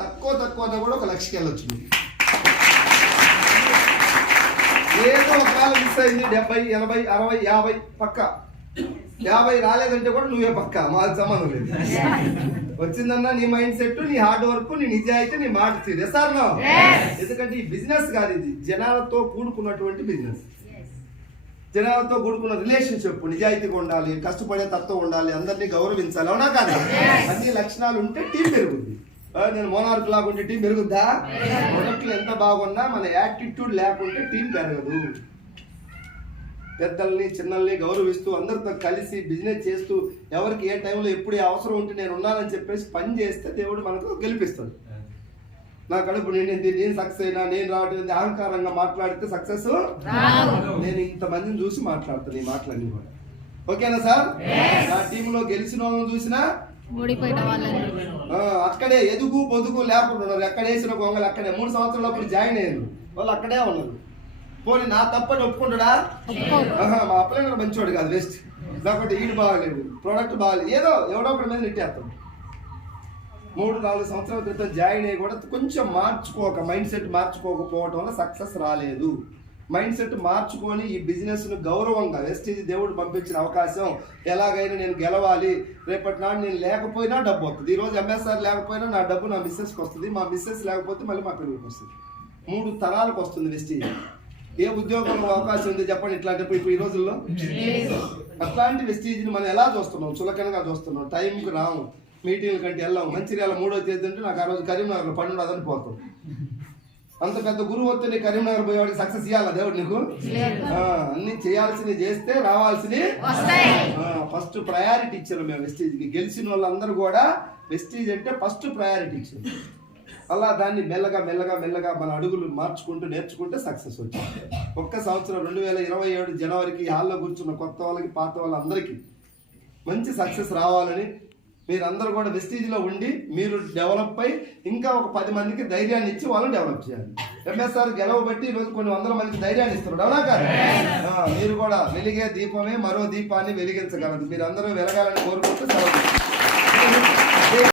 తక్కువ కూడా 1 లక్షకి వెళ్ళొచ్చు. ఏదో ఒకవేళ మిస్ అయింది 70, 80, 60, 50 పక్క. 50 రాలేదంటే కూడా నువ్వే పక్క, మాకు సంబంధం లేదు. వచ్చిందన్నా నీ మైండ్ సెట్, నీ హార్డ్ వర్క్, నీ నిజాయితీ, నీ మాట తీరు. సార్ నో, ఎందుకంటే ఈ బిజినెస్ కాదు, ఇది జనాలతో కూడుకున్నటువంటి బిజినెస్. జనాలతో కూడుకున్న రిలేషన్షిప్. నిజాయితీగా ఉండాలి, కష్టపడే తత్వం ఉండాలి, అందరినీ గౌరవించాలి. అవునా కాదా? అన్ని లక్షణాలు ఉంటే టీం పెరుగుద్ది. నేను మోనార్క్ లాగా ఉంటే టీం పెరుగుద్దా? ప్రొడక్ట్లు ఎంత బాగున్నా మన యాటిట్యూడ్ లేకుంటే టీం పెరగదు. పెద్దల్ని చిన్నల్ని గౌరవిస్తూ అందరితో కలిసి బిజినెస్ చేస్తూ ఎవరికి ఏ టైంలో ఎప్పుడు అవసరం ఉంటే నేను ఉన్నానని చెప్పేసి పని చేస్తే దేవుడు మనకు గెలిపిస్తాడు. నా కడుపు నేను సక్సెస్ అయినా, నేను రావడం అహంకారంగా మాట్లాడితే సక్సెస్. నేను ఇంతమందిని చూసి మాట్లాడుతాను ఈ మాటలన్నీ కూడా. ఓకేనా సార్? నా టీంలో గెలిచిన వాళ్ళని చూసినా అక్కడే ఎదుగు పొదుగు లేకుండా ఉన్నారు. ఎక్కడ వేసిన గొంగలు అక్కడే 3 సంవత్సరాల అప్పుడు జాయిన్ అయ్యారు వాళ్ళు, అక్కడే ఉన్నారు. పోనీ నా తప్పని ఒప్పుకుంటాడా? మా అప్లైనర్ మంచివాడు కాదు, వేస్ట్. లేకపోతే ఈడు బాగాలేడు, ప్రోడక్ట్ బాగాలేదు, ఏదో ఎవడో ఒకటి మీద నెట్టేస్తాం. 3-4 సంవత్సరాల క్రితం జాయిన్ అయ్యి కూడా కొంచెం మైండ్ సెట్ మార్చుకోకపోవడం వల్ల సక్సెస్ రాలేదు. మైండ్ సెట్ మార్చుకొని ఈ బిజినెస్ను గౌరవంగా, వెస్టీజ్ దేవుడు పంపించిన అవకాశం, ఎలాగైనా నేను గెలవాలి, రేపటి నాడు నేను లేకపోయినా డబ్బు వస్తుంది. ఈరోజు ఎంఎస్ఆర్ లేకపోయినా నా డబ్బు నా మిస్సెస్కి వస్తుంది, మా మిస్సెస్ లేకపోతే మళ్ళీ మా పిల్లలకి వస్తుంది. 3 తరాలకు వస్తుంది వెస్టీజ్. ఏ ఉద్యోగంలో అవకాశం ఉంది చెప్పండి ఇట్లాంటి ఇప్పుడు ఈ రోజుల్లో? అట్లాంటి వెస్టీజ్ని మనం ఎలా చూస్తున్నాం? చులకనగా చూస్తున్నాం. టైంకి రాము, మీటింగ్ల కంటే వెళ్ళాం. మంచిర్యాల 3వ తేదీ అంటే నాకు ఆ రోజు కరీంనగర్లో పన్ను అదని పోతాం. అంత పెద్ద గురువు వస్తే నీ కరీంనగర్ పోయేవాడికి సక్సెస్ ఇవ్వాలా దేవుడు నీకు? అన్ని చేయాల్సినవి చేస్తే రావాల్సినవి. ఫస్ట్ ప్రయారిటీ ఇచ్చారు మేము వెస్టీజ్కి. గెలిచిన వాళ్ళందరూ కూడా వెస్టీజ్ అంటే ఫస్ట్ ప్రయారిటీ ఇచ్చారు. అలా దాన్ని మెల్లగా మన అడుగులు మార్చుకుంటూ నేర్చుకుంటే సక్సెస్ వచ్చింది. 1 సంవత్సరం 2027 జనవరికి హాల్లో కూర్చున్న కొత్త వాళ్ళకి, పాత వాళ్ళందరికీ మంచి సక్సెస్ రావాలని మీరందరూ కూడా వెస్టీజ్లో ఉండి మీరు డెవలప్ అయ్యి ఇంకా ఒక 10 మందికి ధైర్యాన్ని ఇచ్చి వాళ్ళని డెవలప్ చేయాలి. ఎంఎస్ఆర్ గెలవబట్టి ఈరోజు కొన్ని 100 మందికి ధైర్యాన్ని ఇస్తున్నారు. అవునా కాదు? మీరు కూడా వెలిగే దీపమే మరో దీపాన్ని వెలిగించగలదు. మీరందరూ వెలగాలని కోరుకుంటూ సెలవు.